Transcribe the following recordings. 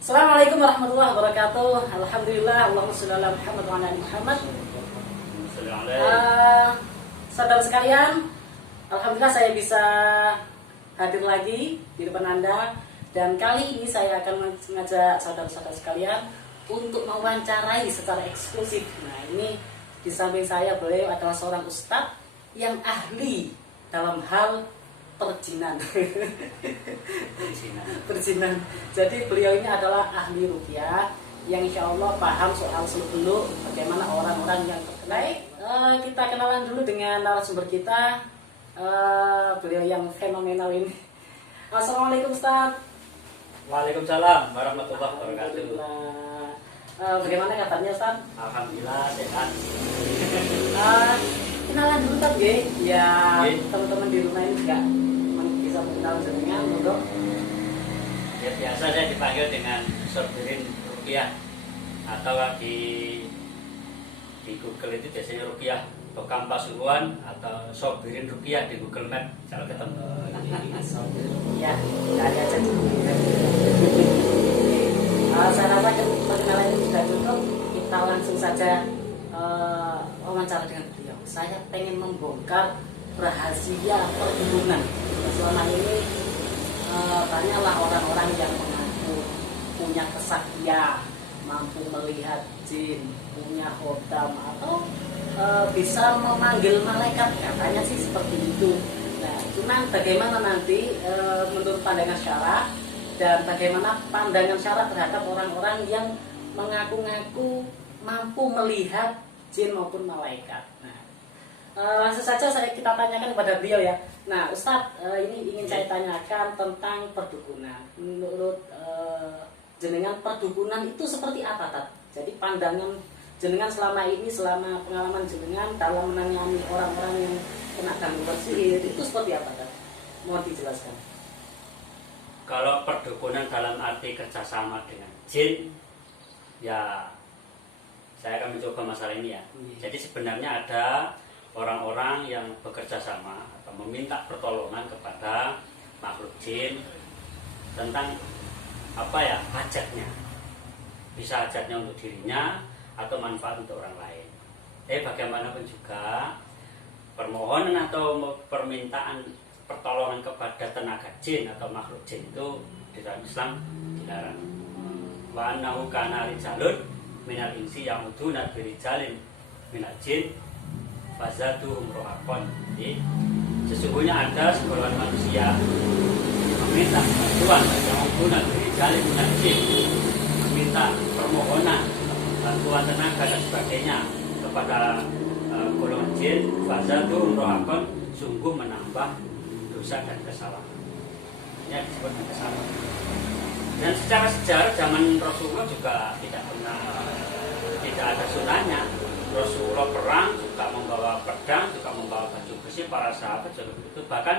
Assalamualaikum warahmatullahi wabarakatuh. Alhamdulillah, Allahumma sholli ala Muhammad wa ala ali Muhammad. Saudara sekalian, alhamdulillah saya bisa hadir lagi di depan Anda, dan kali ini saya akan mengajak saudara-saudara sekalian untuk mewawancarai secara eksklusif. Nah, ini di samping saya beliau adalah seorang ustadz yang ahli dalam hal perjinan. Perjinan. Jadi beliau ini adalah ahli ruqyah yang insya Allah paham soal seluk-beluk bagaimana orang-orang yang terkena. Kita kenalan dulu dengan narasumber kita, beliau yang fenomenal ini. Assalamualaikum Ustaz. Waalaikumsalam warahmatullahi wabarakatuh. Bagaimana kabarnya Ustaz? Alhamdulillah sehat. Kenalan dulu Ustaz ya, teman-teman di rumah ini juga bisa mengenal jenengan, monggo. Ya, biasa saya dipanggil dengan Sobirin Ruqyah, atau di Google itu biasanya Ruqyah Bekam Pasuruan atau Sobirin Ruqyah di Google Map kalau ketemu. Sobirin Ruqyah, cari aja dulu. Saya rasa perkenalan ini sudah cukup. Kita langsung saja wawancara dengan beliau. Saya pengen membongkar rahasia perhubungan. Selama ini banyaklah orang-orang yang mengaku punya kesaktian, mampu melihat jin, punya khodam, atau bisa memanggil malaikat, katanya sih seperti itu. Nah, cuman bagaimana nanti menurut pandangan syara, dan bagaimana pandangan syara terhadap orang-orang yang mengaku-ngaku mampu melihat jin maupun malaikat. Nah, langsung saja kita tanyakan kepada beliau ya. Nah, Ustadz, ini ingin saya tanyakan tentang perdukunan. Menurut jenengan, perdukunan itu seperti apa, Tat? Jadi pandangan jenengan selama ini, selama pengalaman jenengan dalam menangani orang-orang yang kena gangguan sihir, itu seperti apa, Tat? Mohon dijelaskan. Kalau perdukunan dalam arti kerjasama dengan jin, ya saya akan mencoba masalah ini ya. Jadi sebenarnya ada orang-orang yang bekerja sama atau meminta pertolongan kepada makhluk jin tentang hajatnya. Bisa hajatnya untuk dirinya atau manfaat untuk orang lain. Tapi bagaimanapun juga permohonan atau permintaan pertolongan kepada tenaga jin atau makhluk jin itu di dalam Islam dilarang. Wa annahu kana rijalun minal insi ya'uduna birijalin minal jin fazaduhum rohakon. Jadi sesungguhnya ada segolongan manusia meminta bantuan ya'uduna birijalin minal jin, meminta permohonan bantuan tenaga dan sebagainya kepada golongan jin, fazaduhum rohakon, sungguh menambah dosa dan kesalahan. Ini disebut kesalahan. Dan secara sejarah zaman Rasulullah juga tidak ada sunahnya. Rasulullah perang juga membawa pedang, juga membawa baju besi. Para sahabat juga begitu. Bahkan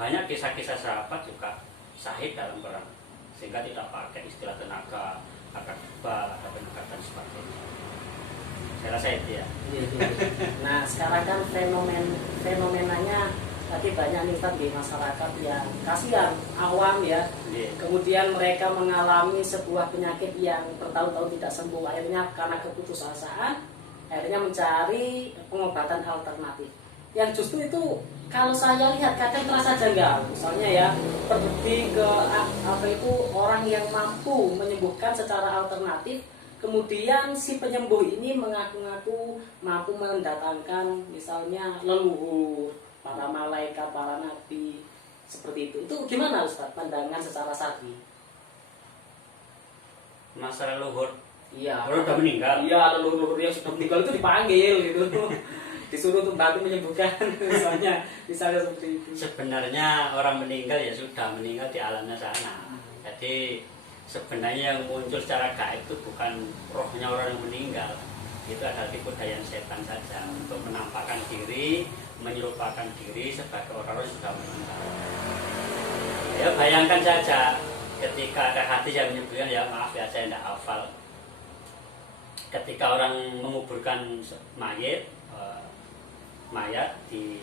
banyak kisah-kisah sahabat juga syahid dalam perang, sehingga tidak pakai istilah tenaga, akad-akad dan sebagainya. Saya rasa itu ya. Nah, sekarang kan fenomenanya tadi banyak nih di masyarakat yang kasihan, awam ya. Kemudian mereka mengalami sebuah penyakit yang bertahun-tahun tidak sembuh. Akhirnya karena keputusasaan, akhirnya mencari pengobatan alternatif. Yang justru itu kalau saya lihat kadang terasa janggal. Misalnya ya, pergi ke orang yang mampu menyembuhkan secara alternatif. Kemudian si penyembuh ini mengaku-ngaku mampu mendatangkan misalnya leluhur, para malaikat, para nabi, seperti itu. Itu gimana Ustaz pandangan secara syar'i? Masalah leluhur. Iya. Orang sudah meninggal. Iya, leluhur yang sudah meninggal itu dipanggil gitu. Disuruh untuk bantu menyembuhkan misalnya seperti itu. Sebenarnya orang meninggal ya sudah meninggal di alamnya sana. Jadi sebenarnya yang muncul secara gaib itu bukan rohnya orang yang meninggal. Itu adalah tipu daya setan saja untuk menampakkan diri, menyerupakan diri sebagai orang-orang yang sudah meninggal. Ya bayangkan saja ketika ada hadis yang menyebutkan, ya maaf ya saya tidak hafal, ketika orang menguburkan mayat di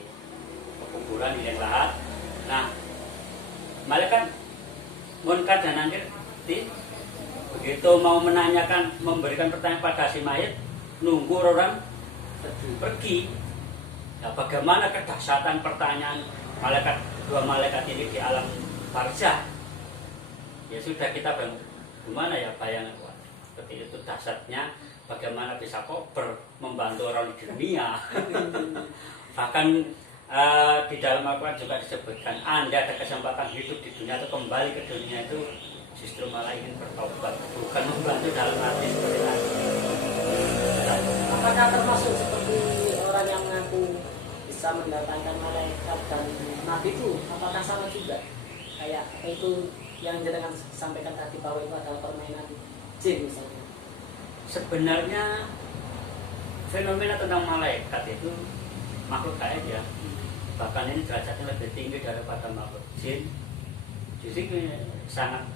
kuburan di liang lahat. Nah, malaikat munkar dan nakir begitu mau menanyakan, memberikan pertanyaan pada si mayit, nunggu orang pergi. Nah, bagaimana kedahsyatan pertanyaan dua malaikat ini di alam barzah? Ya sudah, kita gimana ya bayangan, seperti itu dahsyatnya. Bagaimana bisa kober membantu orang di dunia. Bahkan di dalam Al-Quran juga disebutkan, Anda ada kesempatan hidup di dunia atau kembali ke dunia itu justru malah ingin bertobat, bukan membantu dalam arti seperti tadi. Apakah termasuk seperti orang yang mengaku bisa mendatangkan malaikat dan nabi itu, apakah sama juga kayak itu yang jenengan sampaikan tadi bahwa itu adalah permainan jin misalnya? Sebenarnya fenomena tentang malaikat itu makhluk gaib ya, bahkan ini derajatnya lebih tinggi daripada makhluk jin. Justru sangat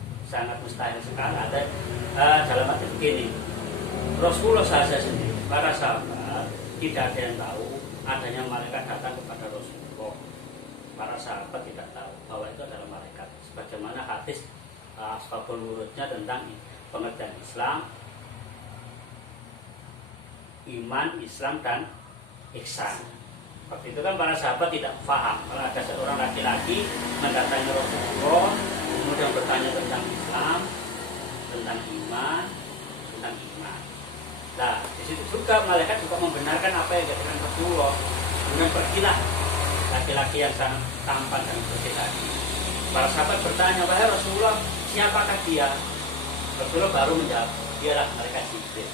mustahil sekali. Ada dalam arti begini, Rasulullah saja sendiri, para sahabat tidak ada yang tahu adanya malaikat datang kepada Rasulullah. Para sahabat tidak tahu bahwa itu adalah malaikat. Sebagaimana hadis asbabul wurudnya tentang pengertian Islam, iman, Islam, dan ihsan. Waktu itu kan para sahabat tidak paham kalau ada seorang laki-laki mendatangi Rasulullah, kemudian bertanya tentang Islam, tentang iman, tentang iman. Nah, di situ juga malaikat juga membenarkan apa yang dikatakan Rasulullah. Kemudian pergilah laki-laki yang sangat tampan dan bersih tadi. Para sahabat bertanya, wahai Rasulullah, siapakah dia? Rasulullah baru menjawab, dialah malaikat Jibril.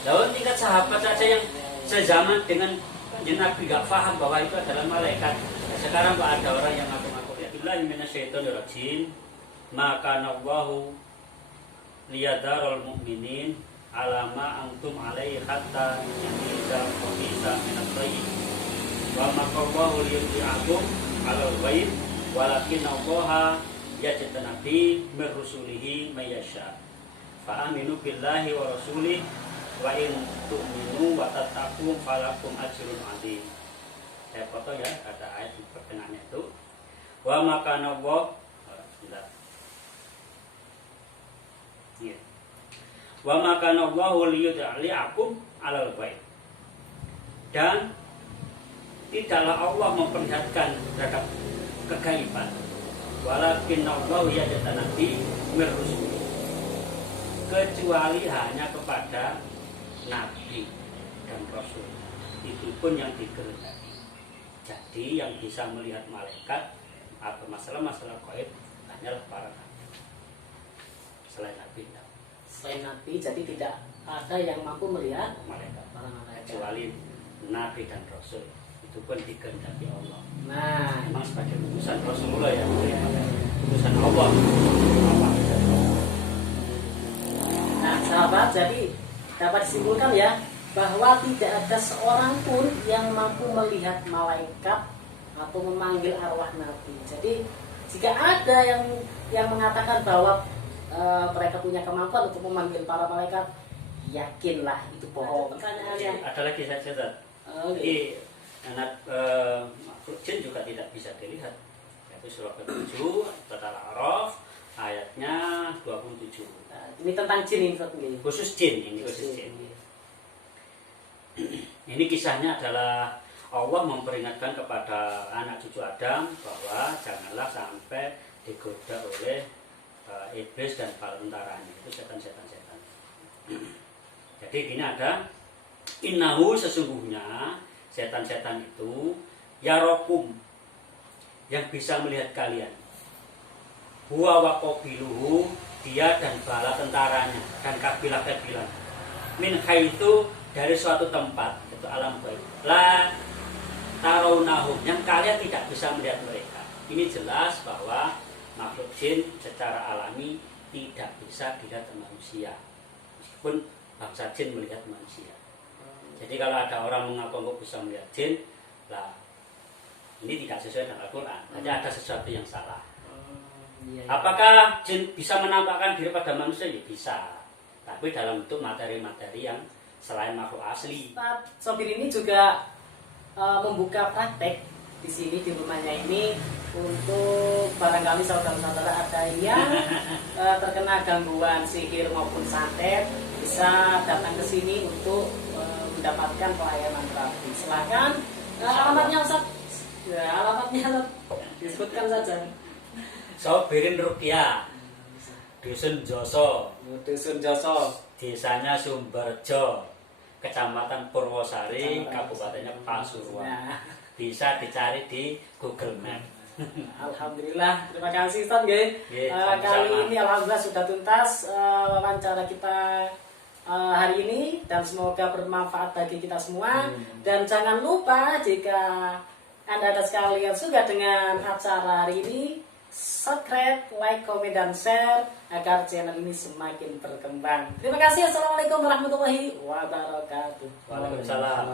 Lalu tingkat sahabat saja yang sezaman dengan Nabi gak paham bahwa itu adalah malaikat. Nah, sekarang Pak ada orang yang ngaku-ngaku, ya billahi minasyaitonirrajim, maka nawahu liyadarul mu'minin alama antum alaihi hatta yamiza qamisa min at-tayyib wa maqawahu liyu'akum alal ghaib walakin allaha yajtanabi min rusulihi mayyasha fa aminu billahi wa rasulih wa in tu'minu wa tattaqu falakum ajrun 'adzim. Saya foto ya, ada ayat di pertengahannya itu. Wa makana Allah wa makana Allahu liyud'aliakum 'alal ghaib. Dan tidaklah Allah memperlihatkan terhadap kegaiban. Walakin Allah yajtanabi min rusulihi, kecuali hanya kepada Nabi dan Rasul, itu pun yang dikehendaki. Jadi yang bisa melihat malaikat atau masalah-masalah gaib hanyalah para nabi. Selain Nabi, Selain Nabi, jadi tidak ada yang mampu melihat malaikat, para malaikat kecuali Nabi dan Rasul, itu pun dikehendaki Allah. Nah, Memang sebagai utusan Rasulullah ya, utusan Allah. nah sahabat, jadi dapat disimpulkan ya bahwa tidak ada seorang pun yang mampu melihat malaikat atau memanggil arwah Nabi. Jadi jika ada yang mengatakan bahwa mereka punya kemampuan untuk memanggil para malaikat, yakinlah itu bohong. Pertanyaannya, Ada lagi saya catat. Jadi anak makhluk jin juga tidak bisa dilihat. Yaitu surah ke-7 surat Al-A'raf ayatnya 27. nah, ini tentang jin ini. Khusus jin ini, khusus jin. Ini kisahnya adalah Allah memperingatkan kepada anak cucu Adam bahwa janganlah sampai digoda oleh iblis dan bala tentaranya, itu setan-setan. Jadi gini ada, innahu sesungguhnya setan-setan itu yarokum, yang bisa melihat kalian, huwa wa qabiluhu, dia dan bala tentaranya dan kabilah-kabilah, min haitsu, dari suatu tempat, itu alam gaib, la tarawnahum, yang kalian tidak bisa melihat mereka. Ini jelas bahwa makhluk jin secara alami tidak bisa dilihat manusia, meskipun bangsa jin melihat manusia. Jadi kalau ada orang mengaku bisa melihat jin, lah ini tidak sesuai dengan Al-Quran. Jadi ada sesuatu yang salah. Apakah jin bisa menampakkan diri pada manusia? Ya bisa, tapi dalam bentuk materi-materi yang selain makhluk asli. Sopir ini juga membuka praktek di sini di rumahnya ini untuk barangkali saudara-saudara ada yang terkena gangguan sihir maupun santet bisa datang ke sini untuk mendapatkan pelayanan terapi. Silakan. Alamatnya Ustaz. Ya, alamatnya Ustaz. Disebutkan saja. Sobirin Rukiah, Dusun Joso, Dusun Joso, desanya Sumberjo, Kecamatan Purwosari, Kabupatennya Pasuruan. Nah, Bisa dicari di Google Map. alhamdulillah, terima kasih Ustaz nggih. Sama-sama. Kali ini alhamdulillah sudah tuntas wawancara kita hari ini dan semoga bermanfaat bagi kita semua. Dan jangan lupa jika Anda ada sekalian suka dengan acara hari ini, subscribe, like, komen, dan share agar channel ini semakin berkembang. Terima kasih. Assalamualaikum warahmatullahi wabarakatuh. Waalaikumsalam.